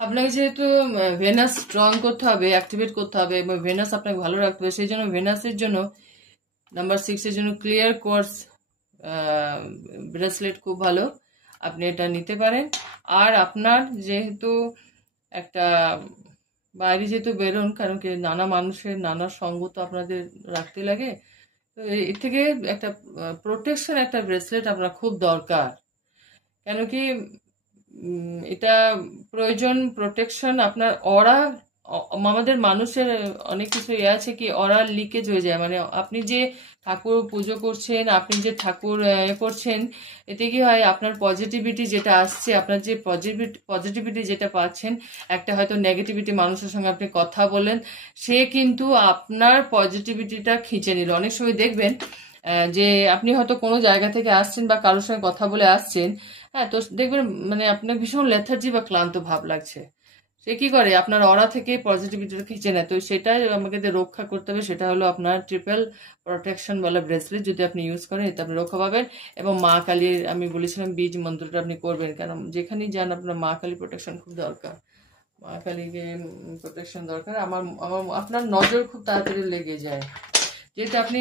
আপনাকে যেহেতু venous strong করতে হবে, অ্যাক্টিভেট করতে হবে এবং ভেনাস আপনাকে ভালো রাখতে হবে, সেই জন্য ভেনাসের জন্য নাম্বার 6 এর জন্য ক্লিয়ার কোয়ার্টজ ব্রেসলেট খুব ভালো, আপনি এটা নিতে পারেন। আর আপনার যেহেতু একটা বাইরে যেহেতু বেরোন, কারণ কি নানা মানুষের নানা সঙ্গ তো আপনাদের রাখতে লাগে, তো এর থেকে একটা প্রোটেকশন একটা ব্রেসলেট আপনার খুব দরকার। কেন কি এটা প্রয়োজন, প্রোটেকশন আপনার অরা। আমাদের মানুষের অনেক কিছু আছে কি অরা লিকেজ হয়ে যায়, মানে আপনি যে ঠাকুর পুজো করছেন, আপনি যে ঠাকুর করছেন, এতে কি হয় আপনার পজিটিভিটি যেটা আসছে, আপনার যে পজিটিভিটি যেটা পাচ্ছেন, একটা হয়তো নেগেটিভিটি মানুষের সঙ্গে আপনি কথা বলেন, সে কিন্তু আপনার পজিটিভিটিটা খিঁচে নিল। অনেক সময় দেখবেন যে আপনি হয়তো কোনো জায়গা থেকে আসছেন বা কারোর সঙ্গে কথা বলে আসছেন, হ্যাঁ, তো দেখবেন মানে আপনার ভীষণ লেথার্জি বা ক্লান্ত ভাব লাগছে, সে কি করে আপনার অরা থেকে পজিটিভিটিটা খিঁচে নেয়। তো সেটাই আমাকে রক্ষা করতে হবে, সেটা হলো আপনার ট্রিপল প্রোটেকশন বলা ব্রেসলেট যদি আপনি ইউজ করেন, এতে আপনি রক্ষা পাবেন। এবং মা কালীর আমি বলেছিলাম বীজ মন্ত্রটা আপনি করবেন, কারণ যেখানেই যান আপনার মা কালী প্রোটেকশন খুব দরকার, মা কালীকে প্রোটেকশন দরকার। আমার আমার আপনার নজর খুব তাড়াতাড়ি লেগে যায়, যেহেতু আপনি